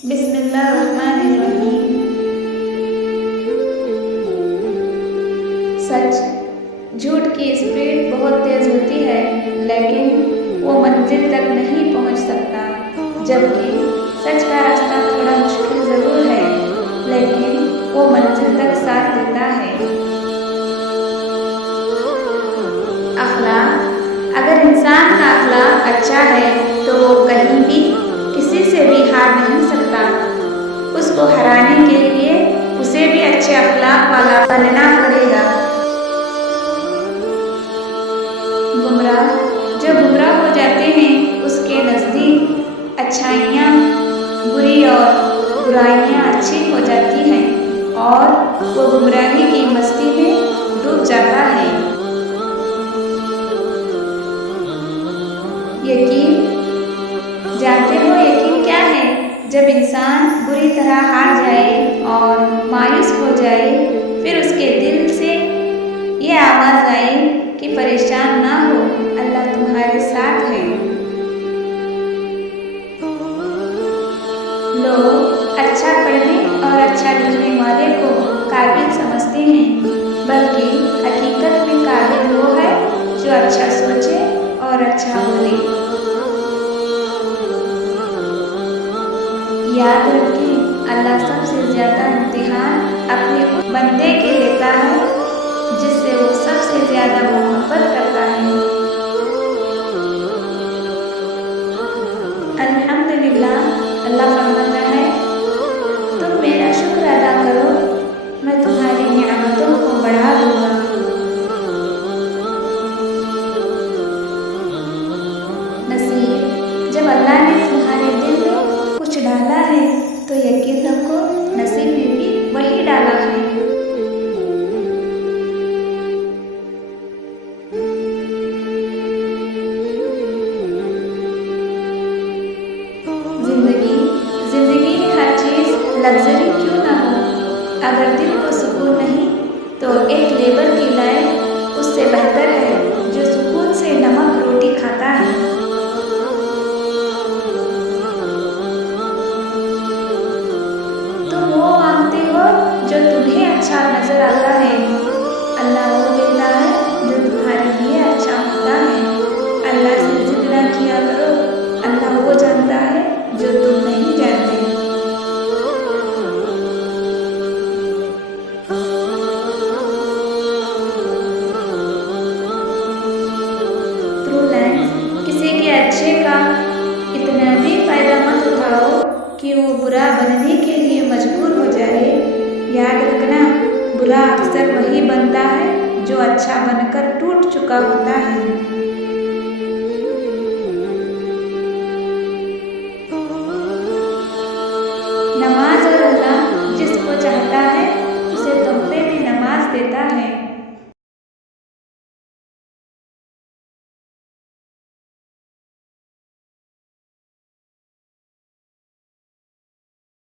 बिस्मिल्लाहिर्रहमानिर्रहीम। सच, झूठ की स्पीड बहुत तेज होती है, लेकिन वो मंजिल तक नहीं पहुंच सकता। जबकि सच का रास्ता थोड़ा मुश्किल जरूर है, लेकिन वो मंजिल तक साथ देता है। अखलाक, अगर इंसान का अखलाक अच्छा है तो वो कहीं भी किसी से भी हार नहीं सकता। उसको हराने के लिए उसे भी अच्छे अखलाक वाला बनना पड़ेगा। जो गुमराह हो जाते हैं, उसके नज़दीक अच्छाइयाँ बुरी और बुराइयाँ अच्छी हो जाती हैं और वो गुमराही की मस्ती में डूब जाता है। यकीन, जानते हो यकीन क्या है? जब इंसान बुरी तरह हार जाए और मायूस हो जाए, फिर उसके दिल से ये आवाज़ आए कि परेशान ना हो, अल्लाह तुम्हारे साथ है। लोग अच्छा पढ़ने और अच्छा लिखने वाले को काबिल समझते हैं, बल्कि हकीकत में काबिल वो है जो अच्छा सोचे और अच्छा बोले। याद रखें, अल्लाह सबसे ज़्यादा इम्तिहान अपने उस बंदे के लेता है जिससे वो सबसे ज़्यादा मोहब्बत करता है। अल्हम्दुलिल्लाह, अल्लाह फरमाता है, तुम मेरा शुक्र अदा करो, मैं तुम्हारी नियामतों को बढ़ा दूंगा। नसीब, जब अल्लाह ने तुम्हारे दिल में कुछ डाला है तो यकीन रखो नसीब में भी वही डाला है। जिंदगी में हर चीज लग्जरी क्यों ना हो, अगर दिल को सुकून नहीं तो एक लेबर की लाइफ उससे बेहतर है जो सुकून से नमक रोटी खाता है। तुम वो मांगते हो जो तुम्हें अच्छा नजर आता है, अल्लाह वो देता है जो तुम्हारे लिए अच्छा होता है। अल्लाह से जिद ना किया करो, अल्लाह वो जानता है जो तुम नहीं जानते। ट्रू लाइन्स, किसी के अच्छे का इतना भी फायदा मत उठाओ कि वो बुरा बनने के लिए मजबूर हो जाए। याद रखना, बुरा अक्सर वही बनता है जो अच्छा बनकर टूट चुका होता है।